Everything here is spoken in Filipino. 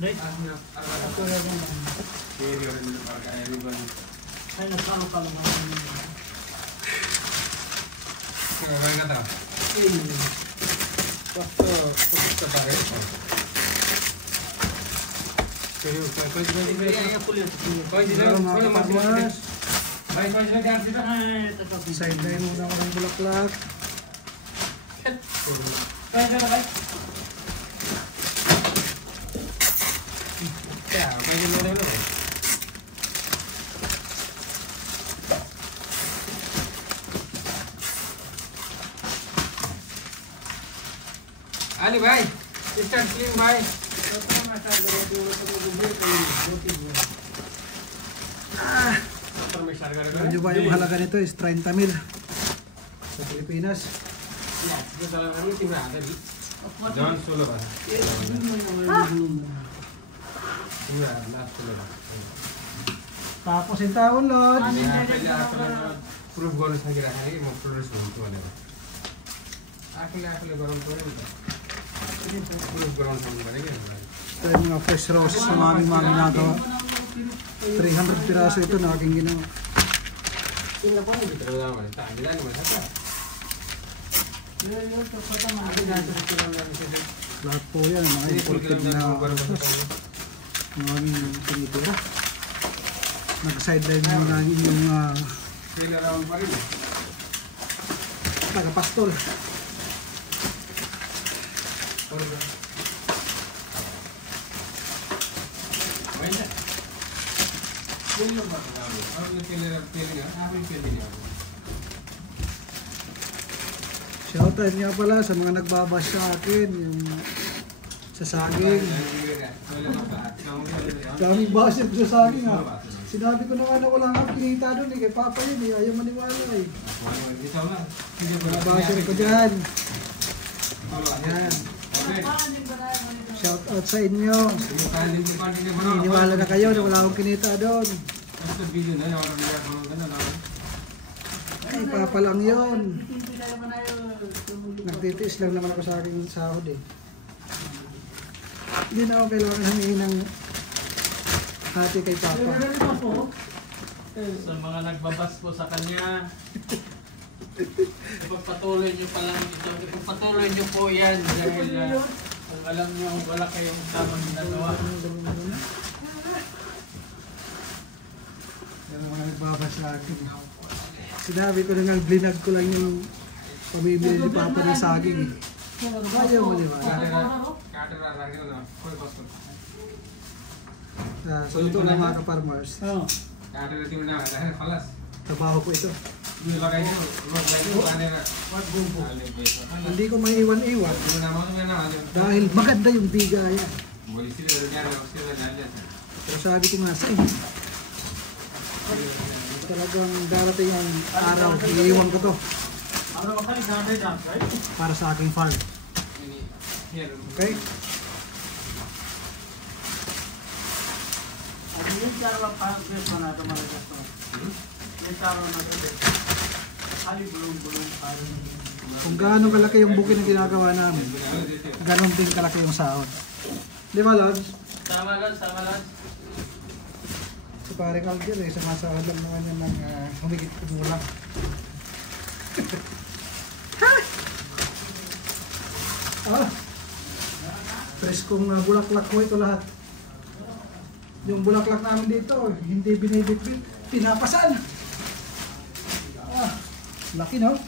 Dahil? Ako rin naman. Ay, nagkaro ka naman. Kaya kata. Waktu kita pakai. Sideline muna ako ng bulaklak. Ali bhai, start clean bhai. Alam nyo ba yung halaga nito is 30,000 sa Pilipinas. Jangan solo bhai. Tapos yung taon, Lord. Proof गर्न सकिरहेको कि म प्रोड्युस हुन्छु भनेर आफूले गराउनु पर्यो नि त प्रुफ गराउनु सक्नु पर्यो कि Ito yung mga fresh roses na aming mga ginagawa. 300 piraso ito na aking ginawa. तिमीलाई पनि भित्र जानु भने त हामी जानु भन्छ त Lahat po yan, mga imported na mga aming tinitira. Nag-sideline muna yung taga-pastol. Shoutout nga pala sa mga nagbabash sa akin, yung sa saging. Daming basher sa saging ha. Sinabi ko naman na wala kang kinita doon eh, kay Papa yun eh, ayaw maniwala eh. Mga basher ko dyan. Ayan. Shoutout sa inyo. Iniwala na kayo na wala akong kinita doon. Ay, Papa lang yun. Nagtitiis lang naman ako sa aking sahod eh. Hindi na ako kailangan humingi ng hati kay Papa. Sa mga nagbabas po sa kanya, ipagpatuloy nyo pa lang ito. Ipagpatuloy nyo po yan dahil kung alam nyo wala kayong tamang ginagawa. Yung mga nagbabas sa akin. Sinabi ko na nga, blinag ko lang yung pamimili ni Papa ng saging. Ayaw mo niba. So ito na mga ka-farmers. Trabaho ko ito. Hindi ko may iwan-iwan. Dahil maganda yung bigayan. Pero sabi ko nga sa inyo, talagang darating ang araw, iiwan ko to. Para sa aking farm. Okay? Kung gaano kalaki yung bukid na ginagawa namin, ganon din kalaki yung sahod. Di ba, Lods? Tama lang, tama lang. Si Pare Calder eh, sumasahod lang naman yan ng humigit kumulang. Preskong bulaklak ko ito lahat. Yung bulaklak namin dito, hindi binibitbit, pinapasan. Laki no?